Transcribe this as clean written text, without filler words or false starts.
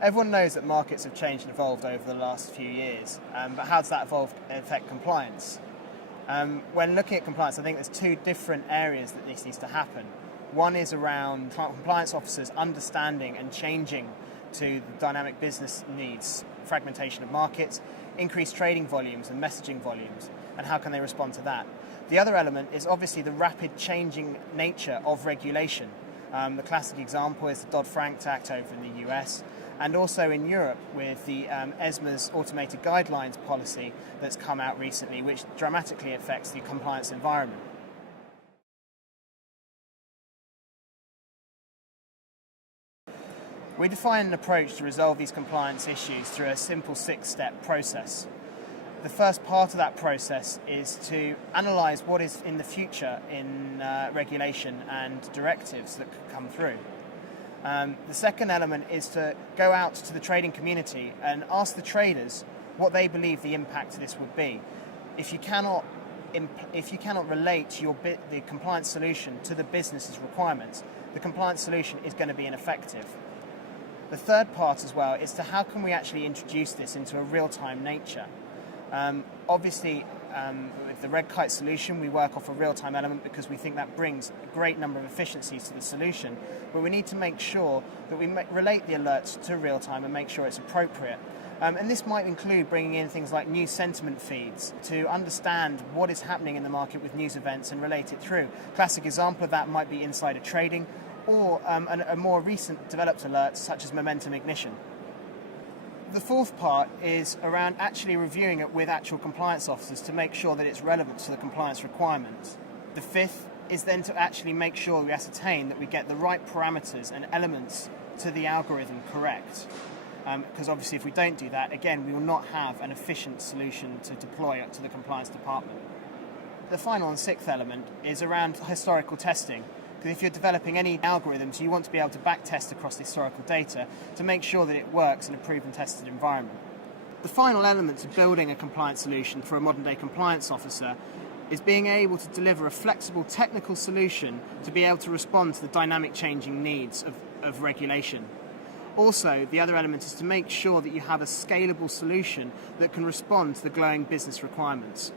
Everyone knows that markets have changed and evolved over the last few years, but how does that affect compliance? When looking at compliance, I think there's two different areas that this needs to happen. One is around compliance officers understanding and changing to the dynamic business needs, fragmentation of markets, increased trading volumes and messaging volumes, and how can they respond to that? The other element is obviously the rapid changing nature of regulation. The classic example is the Dodd-Frank Act over in the US, and also in Europe with the ESMEA's automated guidelines policy that's come out recently, which dramatically affects the compliance environment. We define an approach to resolve these compliance issues through a simple 6-step process. The first part of that process is to analyse what is in the future in regulation and directives that could come through. The second element is to go out to the trading community and ask the traders what they believe the impact of this would be. If you cannot relate the compliance solution to the business's requirements, the compliance solution is going to be ineffective. The third part as well is to how can we actually introduce this into a real-time nature. Obviously, with the Redkite solution, we work off a real-time element because we think that brings a great number of efficiencies to the solution, but we need to make sure that we relate the alerts to real-time and make sure it's appropriate. And this might include bringing in things like news sentiment feeds to understand what is happening in the market with news events and relate it through. Classic example of that might be insider trading, or a more recent developed alert such as momentum ignition. The fourth part is around actually reviewing it with actual compliance officers to make sure that it's relevant to the compliance requirements. The fifth is then to actually make sure we ascertain that we get the right parameters and elements to the algorithm correct. Because obviously if we don't do that, again, we will not have an efficient solution to deploy to the compliance department. The final and sixth element is around historical testing. Because if you're developing any algorithms, you want to be able to backtest across the historical data to make sure that it works in a proven tested environment. The final element of building a compliance solution for a modern-day compliance officer is being able to deliver a flexible technical solution to be able to respond to the dynamic changing needs of regulation. Also, the other element is to make sure that you have a scalable solution that can respond to the growing business requirements.